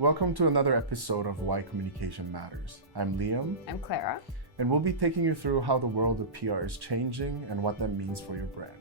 Welcome to another episode of Why Communication Matters. I'm Liam. I'm Clara. And we'll be taking you through how the world of PR is changing and what that means for your brand.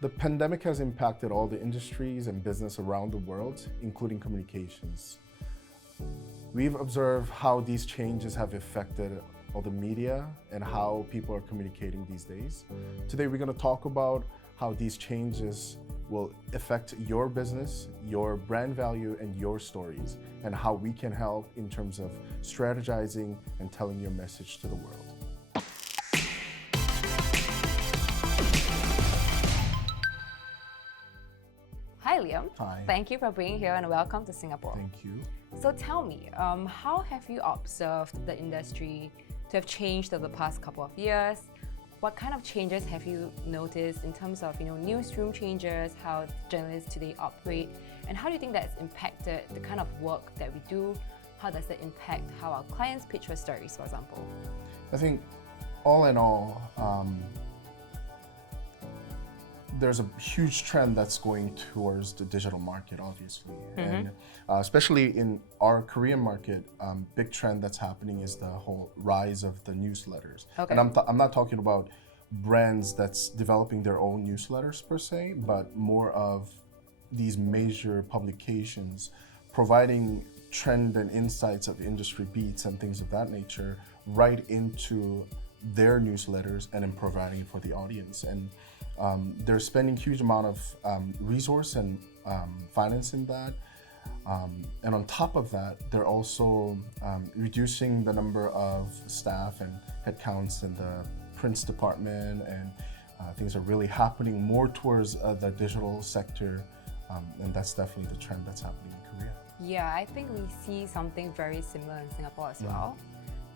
The pandemic has impacted all the industries and business around the world, including communications. We've observed how these changes have affected all the media and how people are communicating these days. Today, we're going to talk about how these changes will affect your business, your brand value, and your stories, and how we can help in terms of strategizing and telling your message to the world. Hi, Liam. Hi. Thank you for being here and welcome to Singapore. Thank you. So tell me, how have you observed the industry to have changed over the past couple of years? What kind of changes have you noticed in terms of newsroom changes, how journalists today operate, and how do you think that's impacted the kind of work that we do? How does that impact how our clients pitch for stories, for example? I think all in all, there's a huge trend that's going towards the digital market, obviously. And especially in our Korean market, big trend that's happening is the whole rise of the newsletters. Okay. And I'm not talking about brands that's developing their own newsletters per se, but more of these major publications providing trend and insights of industry beats and things of that nature right into their newsletters and then providing it for the audience. And they're spending huge amount of resource and finance in that. And on top of that, they're also reducing the number of staff and headcounts in the prints department, and things are really happening more towards the digital sector. And that's definitely the trend that's happening in Korea. Yeah, I think we see something very similar in Singapore as well.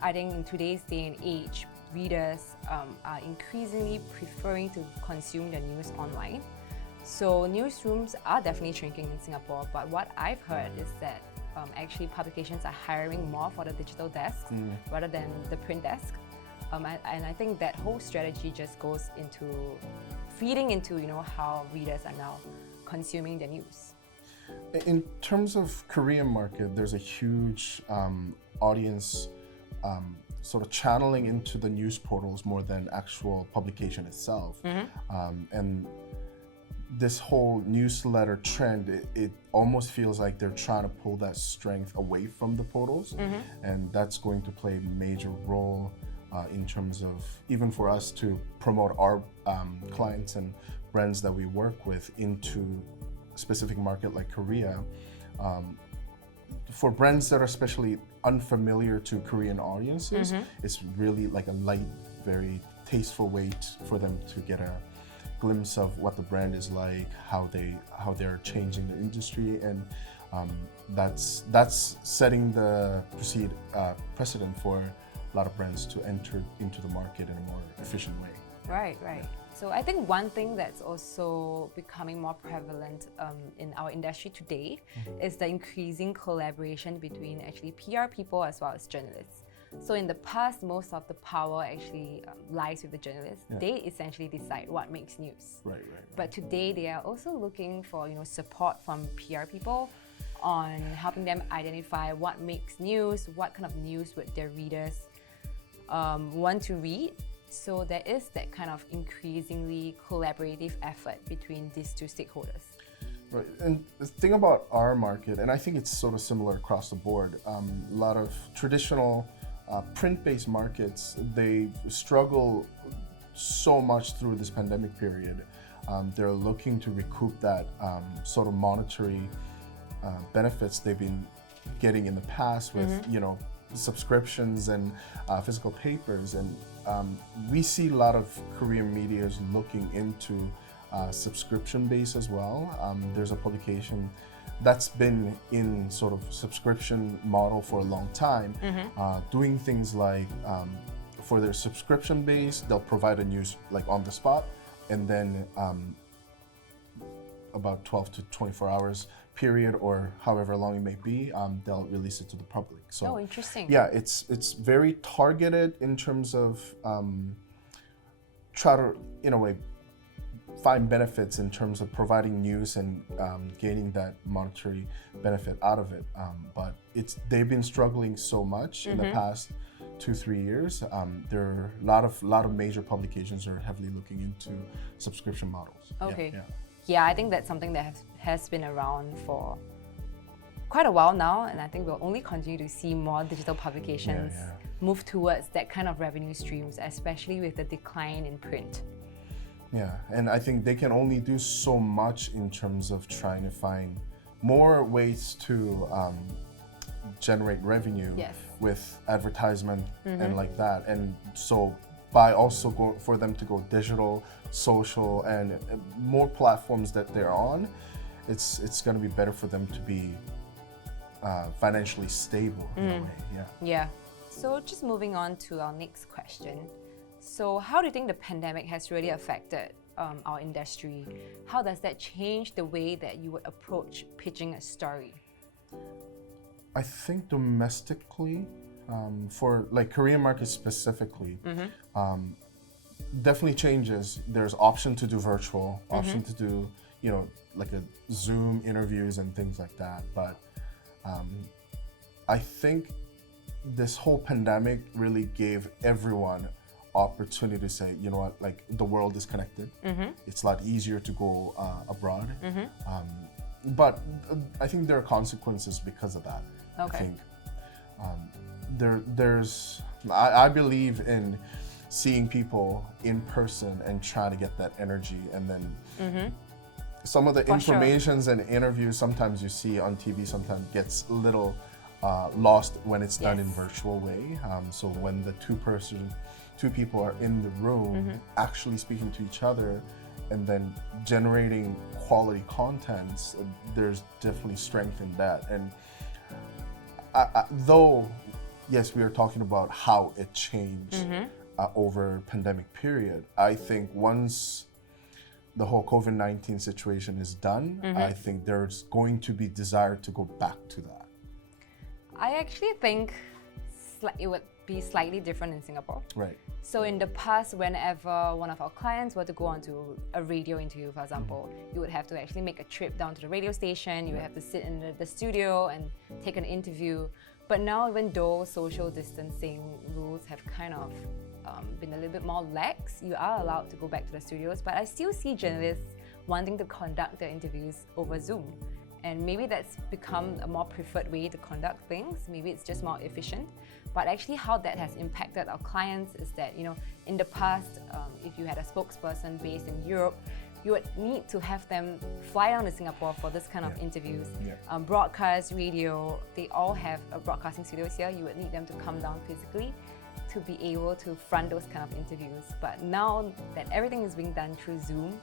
I think in today's day and age, readers are increasingly preferring to consume their news online. So newsrooms are definitely shrinking in Singapore, but what I've heard is that actually publications are hiring more for the digital desks rather than the print desk. And I think that whole strategy just goes into feeding into how readers are now consuming the news. In terms of Korean market, there's a huge audience sort of channeling into the news portals more than actual publication itself. And this whole newsletter trend, it almost feels like they're trying to pull that strength away from the portals. And that's going to play a major role in terms of, even for us to promote our clients and brands that we work with into a specific market like Korea. For brands that are especially unfamiliar to Korean audiences, it's really like a light, very tasteful way for them to get a glimpse of what the brand is like, how they're changing the industry, and that's setting the precedent for a lot of brands to enter into the market in a more efficient way. Right. So I think one thing that's also becoming more prevalent in our industry today is the increasing collaboration between actually PR people as well as journalists. So in the past, most of the power actually lies with the journalists. They essentially decide what makes news. Right. But today they are also looking for support from PR people on helping them identify what makes news, what kind of news would their readers want to read. So there is that kind of increasingly collaborative effort between these two stakeholders. Right, and the thing about our market, and I think it's sort of similar across the board, a lot of traditional print-based markets, they struggle so much through this pandemic period. They're looking to recoup that sort of monetary benefits they've been getting in the past with, subscriptions and physical papers. And we see a lot of Korean media looking into subscription base as well. There's a publication that's been in sort of subscription model for a long time, doing things like for their subscription base, they'll provide a news like on the spot, and then about 12 to 24 hours period or however long it may be, they'll release it to the public. So, interesting. Yeah, it's very targeted in terms of try to, in a way, find benefits in terms of providing news and gaining that monetary benefit out of it. But they've been struggling so much in the past 2-3 years. There are a lot of major publications are heavily looking into subscription models. Okay. Yeah, I think that's something that has been around for quite a while now, and I think we'll only continue to see more digital publications move towards that kind of revenue streams, especially with the decline in print. Yeah, and I think they can only do so much in terms of trying to find more ways to generate revenue with advertisement and like that. And so by also for them to go digital, social, and more platforms that they're on, it's going to be better for them to be financially stable in a way. Yeah. So just moving on to our next question. So how do you think the pandemic has really affected our industry? How does that change the way that you would approach pitching a story? I think domestically, for like Korean market specifically, definitely changes. There's option to do virtual, option to do, like a Zoom interviews and things like that. But I think this whole pandemic really gave everyone opportunity to say, you know what, like the world is connected. It's a lot easier to go abroad. But I think there are consequences because of that. Okay. I think I believe in seeing people in person and trying to get that energy, and then some of the informations and interviews sometimes you see on TV sometimes gets a little lost when it's done in virtual way. So when the two people are in the room actually speaking to each other and then generating quality contents, there's definitely strength in that. And though, yes, we are talking about how it changed over pandemic period, I think once the whole COVID-19 situation is done, I think there's going to be desire to go back to that. I actually think it would be slightly different in Singapore. Right. So in the past, whenever one of our clients were to go on to a radio interview, for example, you would have to actually make a trip down to the radio station, you would have to sit in the studio and take an interview. But now, even though social distancing rules have kind of been a little bit more lax, you are allowed to go back to the studios, but I still see journalists wanting to conduct their interviews over Zoom. And maybe that's become a more preferred way to conduct things. Maybe it's just more efficient. But actually how that has impacted our clients is that, in the past, if you had a spokesperson based in Europe, you would need to have them fly down to Singapore for this kind of interviews. Broadcast, radio, they all have broadcasting studios here. You would need them to come down physically to be able to front those kind of interviews. But now that everything is being done through Zoom,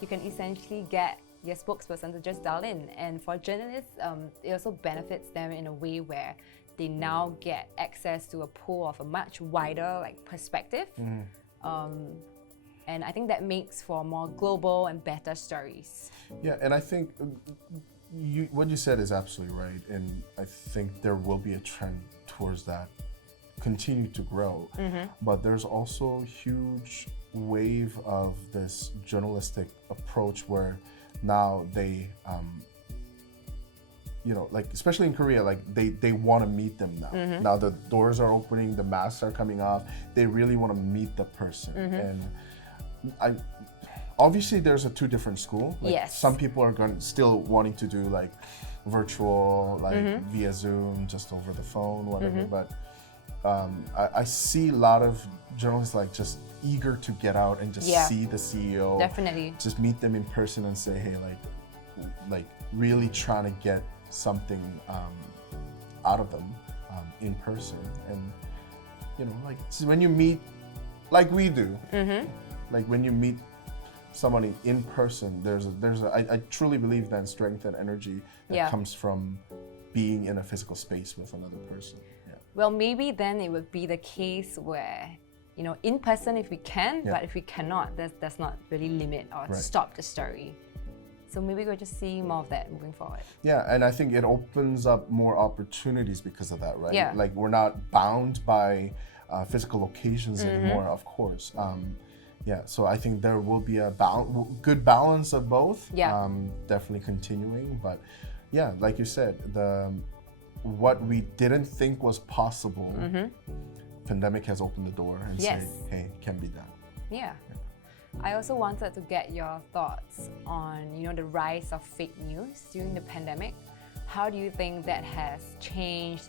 you can essentially get your spokesperson to just dial in. And for journalists, it also benefits them in a way where they now get access to a pool of a much wider perspective. And I think that makes for more global and better stories. Yeah, and I think what you said is absolutely right. And I think there will be a trend towards that, continue to grow. But there's also a huge wave of this journalistic approach where now they, especially in Korea, they want to meet them now. Now the doors are opening, the masks are coming off. They really want to meet the person. And obviously there's two different schools. Some people are still wanting to do virtual, via Zoom, just over the phone, whatever. But I see a lot of journalists just eager to get out and just see the CEO. Definitely. Just meet them in person and say, hey, really trying to get something out of them in person. And when you meet, like we do, when you meet somebody in person, I truly believe that strength and energy that comes from being in a physical space with another person. Well, maybe then it would be the case where, in person if we can, but if we cannot, that does not really limit or stop the story. So maybe we'll just see more of that moving forward. Yeah, and I think it opens up more opportunities because of that, right? Yeah. We're not bound by physical locations anymore, of course. Yeah, so I think there will be a good balance of both. Yeah. Definitely continuing, but yeah, like you said, what we didn't think was possible, pandemic has opened the door and Yes. said, hey, it can be done. Yeah. I also wanted to get your thoughts on, the rise of fake news during the pandemic. How do you think that has changed,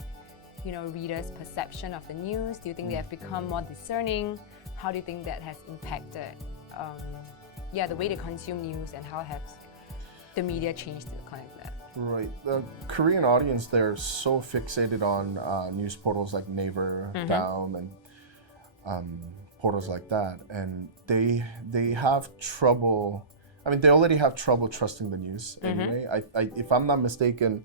readers' perception of the news? Do you think they have become more discerning? How do you think that has impacted, the way they consume news, and how has the media changed to connect that? Right. The Korean audience, they're so fixated on news portals like Naver, Daum, and portals like that, and they have trouble. I mean, they already have trouble trusting the news anyway. If I'm not mistaken,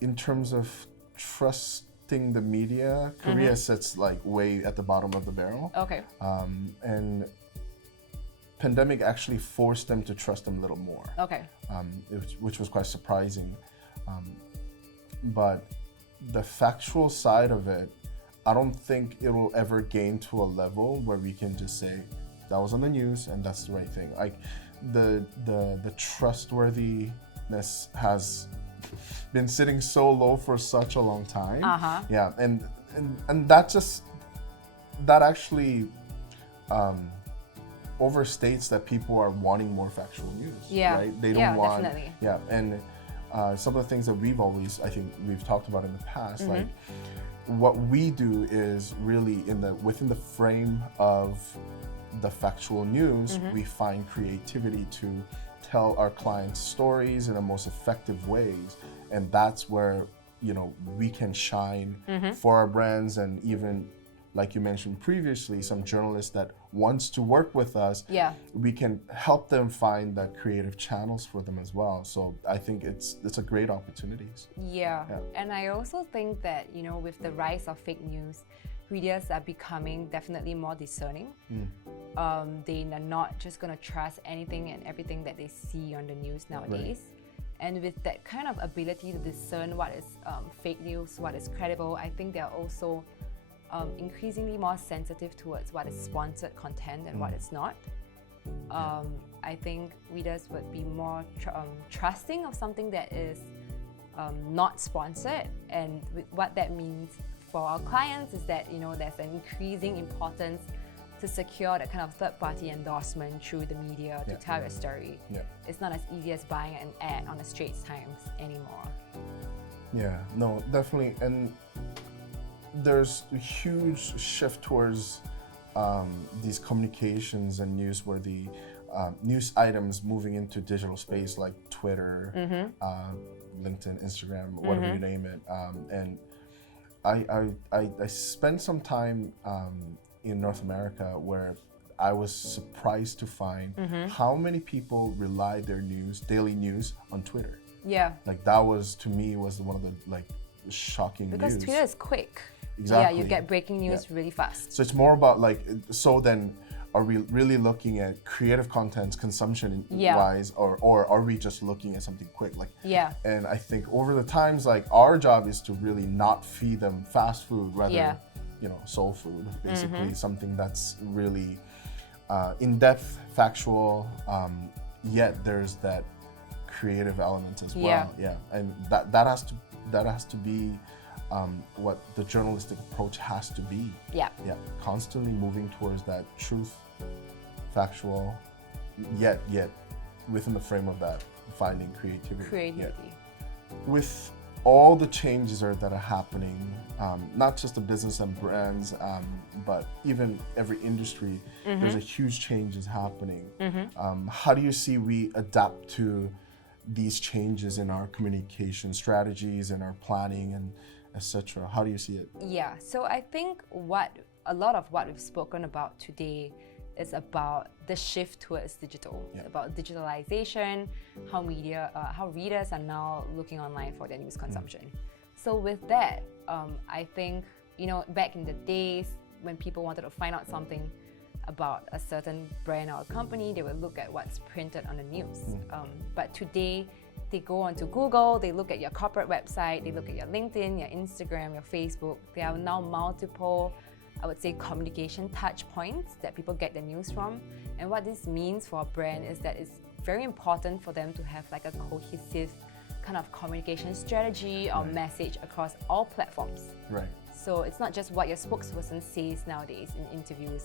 in terms of trusting the media, Korea sits like way at the bottom of the barrel. Okay. And pandemic actually forced them to trust them a little more. Okay. Which was quite surprising. But the factual side of it, I don't think it will ever gain to a level where we can just say that was on the news and that's the right thing. Like the trustworthiness has been sitting so low for such a long time. Yeah, and that actually overstates that people are wanting more factual news. Yeah. Right? They don't want. Definitely. Yeah, and some of the things that I think we've talked about in the past, like what we do is really within the frame of the factual news, we find creativity to tell our clients stories in the most effective ways, and that's where we can shine for our brands, and even like you mentioned previously, some journalists that wants to work with us, we can help them find the creative channels for them as well. So I think it's a great opportunity. Yeah, and I also think that with the rise of fake news, readers are becoming definitely more discerning. They are not just going to trust anything and everything that they see on the news nowadays. Right. And with that kind of ability to discern what is fake news, what is credible, I think they are also increasingly more sensitive towards what is sponsored content and what is not. I think readers would be more trusting of something that is not sponsored, and what that means for our clients is that there's an increasing importance to secure that kind of third-party endorsement through the media to tell your story. It's not as easy as buying an ad on the Straits Times anymore. Yeah, no, definitely, and there's a huge shift towards these communications and newsworthy news items moving into digital space like Twitter, LinkedIn, Instagram, whatever you name it. And I spent some time in North America where I was surprised to find how many people rely their daily news on Twitter. Yeah. Like that was, to me, was one of the shocking because news. Twitter is quick. Exactly. Yeah, you get breaking news really fast. So it's more about so then are we really looking at creative content consumption wise, or are we just looking at something quick? And I think over the times, our job is to really not feed them fast food, rather soul food, basically something that's really in-depth, factual, yet there's that creative element as well. And that has to be what the journalistic approach has to be. Constantly moving towards that truth, factual, yet within the frame of that, finding creativity. With all the changes that are happening, not just the business and brands, but even every industry, there's a huge changes happening. How do you see we adapt to these changes in our communication strategies and our planning and etc.? How do you see it? Yeah, so I think a lot of what we've spoken about today is about the shift towards digital, about digitalization, how readers are now looking online for their news consumption. So with that, I think, back in the days when people wanted to find out something about a certain brand or a company, they would look at what's printed on the news. But today, they go onto Google, they look at your corporate website, they look at your LinkedIn, your Instagram, your Facebook. There are now multiple I would say, communication touch points that people get their news from. And what this means for a brand is that it's very important for them to have like a cohesive kind of communication strategy or message across all platforms. Right. So it's not just what your spokesperson says nowadays in interviews,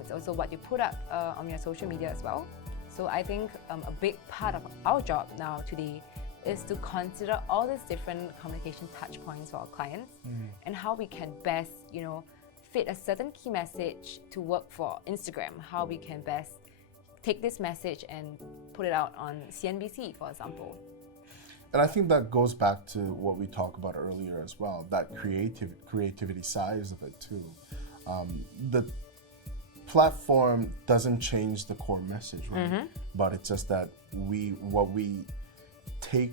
it's also what you put up on your social media as well. So I think a big part of our job now today is to consider all these different communication touch points for our clients and how we can best, fit a certain key message to work for Instagram, how we can best take this message and put it out on CNBC, for example. And I think that goes back to what we talked about earlier as well, that creativity side of it too. The platform doesn't change the core message, right? But it's just that what we take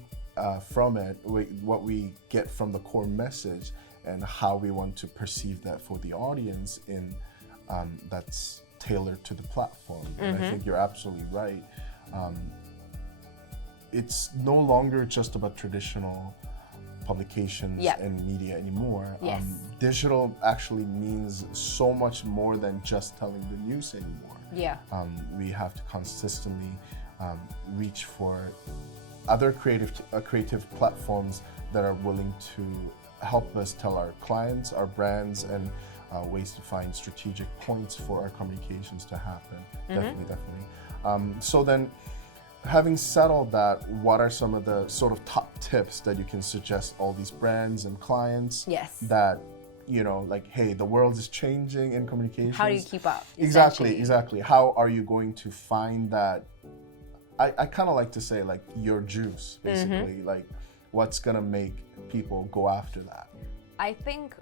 from it, what we get from the core message and how we want to perceive that for the audience that's tailored to the platform. And I think you're absolutely right. It's no longer just about traditional publications and media anymore. Yes. Digital actually means so much more than just telling the news anymore. Yeah. We have to consistently reach for other creative platforms that are willing to help us tell our clients, our brands, and ways to find strategic points for our communications to happen. Definitely. So then, having said all that, what are some of the sort of top tips that you can suggest all these brands and clients that, like, hey, the world is changing in communications. How do you keep up? Exactly. How are you going to find that? I kind of like to say, like, your juice, basically. Like, what's going to make people go after that? I think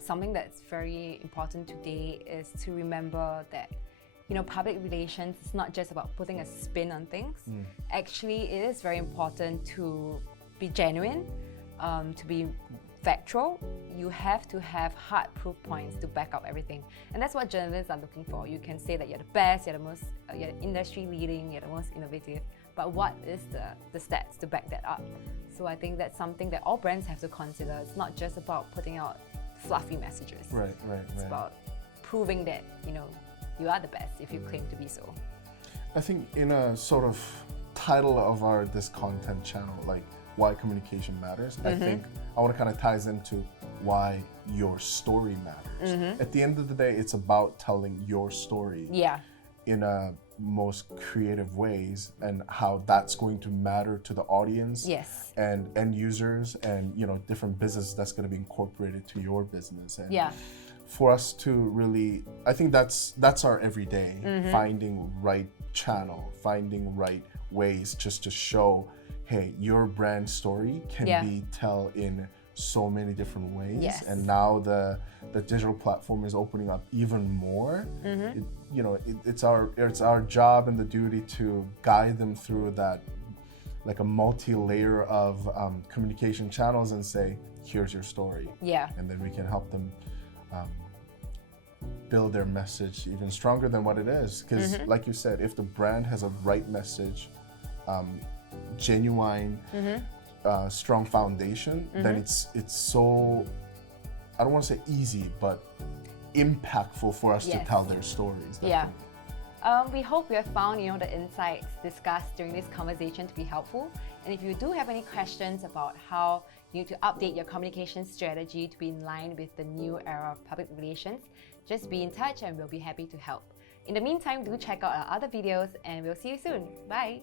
something that's very important today is to remember that public relations is not just about putting a spin on things. Actually, it is very important to be genuine, to be factual. You have to have hard proof points to back up everything. And that's what journalists are looking for. You can say that you're the best, you're the most, you're industry leading, you're the most innovative, but what is the stats to back that up? So I think that's something that all brands have to consider. It's not just about putting out fluffy messages. Right. It's about proving that, you are the best if you claim to be so. I think in a sort of title of this content channel, like why communication matters, I think I want to kind of ties into why your story matters. At the end of the day, it's about telling your story in a most creative ways and how that's going to matter to the audience and end users and different business that's going to be incorporated to your business. And for us to really, I think that's our everyday, finding right channel, finding right ways just to show, hey, your brand story can be told in so many different ways. And now the digital platform is opening up even more. It's our job and the duty to guide them through that, like a multi-layer of communication channels, and say, here's your story. And then we can help them build their message even stronger than what it is. Because like you said, if the brand has a right message, genuine, strong foundation, then it's so, I don't want to say easy, but impactful for us to tell their stories. We hope you have found the insights discussed during this conversation to be helpful. And if you do have any questions about how you need to update your communication strategy to be in line with the new era of public relations, just be in touch and we'll be happy to help. In the meantime, do check out our other videos and we'll see you soon. Bye!